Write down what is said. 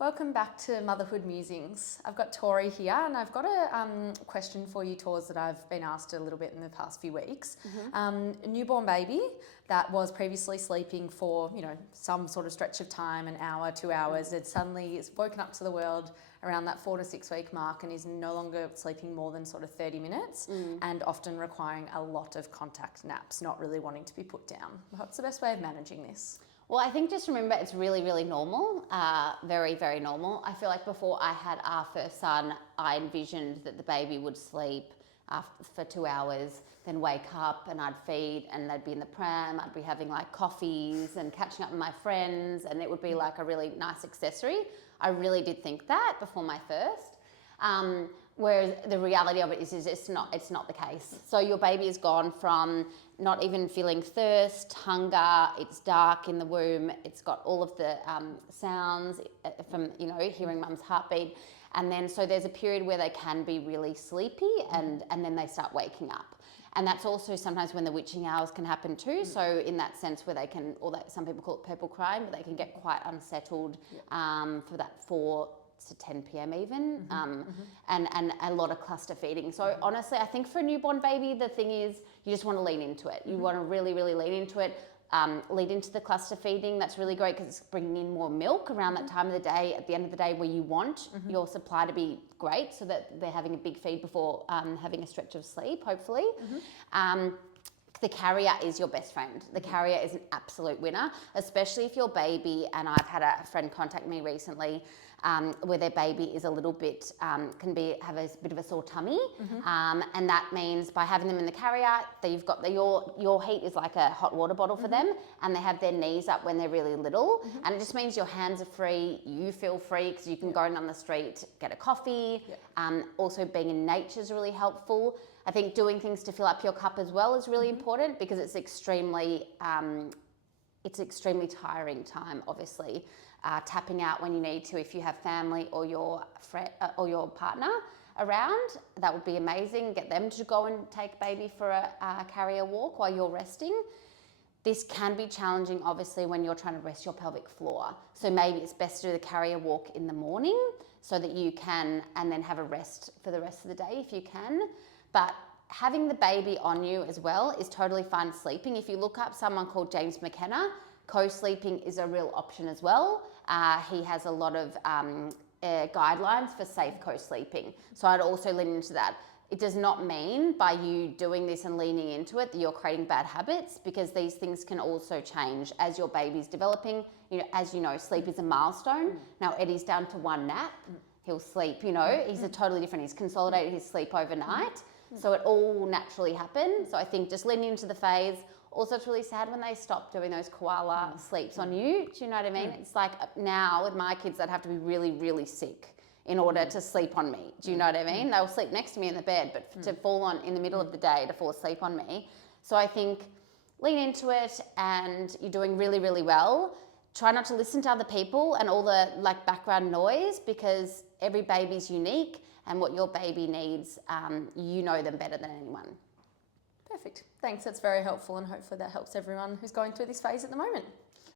Welcome back to Motherhood Musings. I've got Tori here and I've got a question for you, Tors, that I've been asked a little bit in the past few weeks. A newborn baby that was previously sleeping for, some sort of stretch of time, an hour, 2 hours, it suddenly is woken up to the world around that 4 to 6 week mark and is no longer sleeping more than sort of 30 minutes and often requiring a lot of contact naps, not really wanting to be put down. What's the best way of managing this? Well, I think just remember it's really, really normal, very, very normal. I feel like before I had our first son, I envisioned that the baby would sleep for 2 hours, then wake up and I'd feed and they'd be in the pram, I'd be having like coffees and catching up with my friends and it would be like a really nice accessory. I really did think that before my first. Whereas the reality of it is it's not the case. So your baby has gone from not even feeling thirst, hunger, it's dark in the womb, it's got all of the sounds from, hearing mum's heartbeat. And then so there's a period where they can be really sleepy and then they start waking up. And that's also sometimes when the witching hours can happen too. So in that sense where they can, some people call it purple crying, but they can get quite unsettled for that 4 to 10 p.m. even, and a lot of cluster feeding. So honestly, I think for a newborn baby, the thing is you just want to lean into it. You want to really, really lean into it. Lead into the cluster feeding. That's really great because it's bringing in more milk around that time of the day, at the end of the day where you want your supply to be great so that they're having a big feed before having a stretch of sleep, hopefully. The carrier is your best friend. The carrier is an absolute winner, especially if your baby, and I've had a friend contact me recently where their baby is a little bit, have a bit of a sore tummy. And that means by having them in the carrier, that you've got your heat is like a hot water bottle for them and they have their knees up when they're really little. And it just means your hands are free, you feel free because you can go down the street, get a coffee. Also being in nature is really helpful. I think doing things to fill up your cup as well is really important because it's extremely tiring time, obviously. Tapping out when you need to if you have family or your partner around, that would be amazing. Get them to go and take baby for a carrier walk while you're resting. This can be challenging, obviously, when you're trying to rest your pelvic floor. So maybe it's best to do the carrier walk in the morning so that you can, and then have a rest for the rest of the day if you can. But having the baby on you as well is totally fine sleeping. If you look up someone called James McKenna, co-sleeping is a real option as well. He has a lot of guidelines for safe co-sleeping. So I'd also lean into that. It does not mean by you doing this and leaning into it that you're creating bad habits because these things can also change as your baby's developing. As you know, sleep is a milestone. Now Eddie's down to 1 nap. He'll sleep, he's a totally different, he's consolidated his sleep overnight. So it all naturally happens. So I think just leaning into the phase. Also, it's really sad when they stop doing those koala sleeps on you. Do you know what I mean? It's like now with my kids, they'd have to be really, really sick in order to sleep on me. Do you know what I mean? They'll sleep next to me in the bed, but to fall on in the middle of the day to fall asleep on me. So I think lean into it and you're doing really, really well. Try not to listen to other people and all the background noise because every baby's unique and what your baby needs, you know them better than anyone. Perfect. Thanks. That's very helpful and hopefully that helps everyone who's going through this phase at the moment.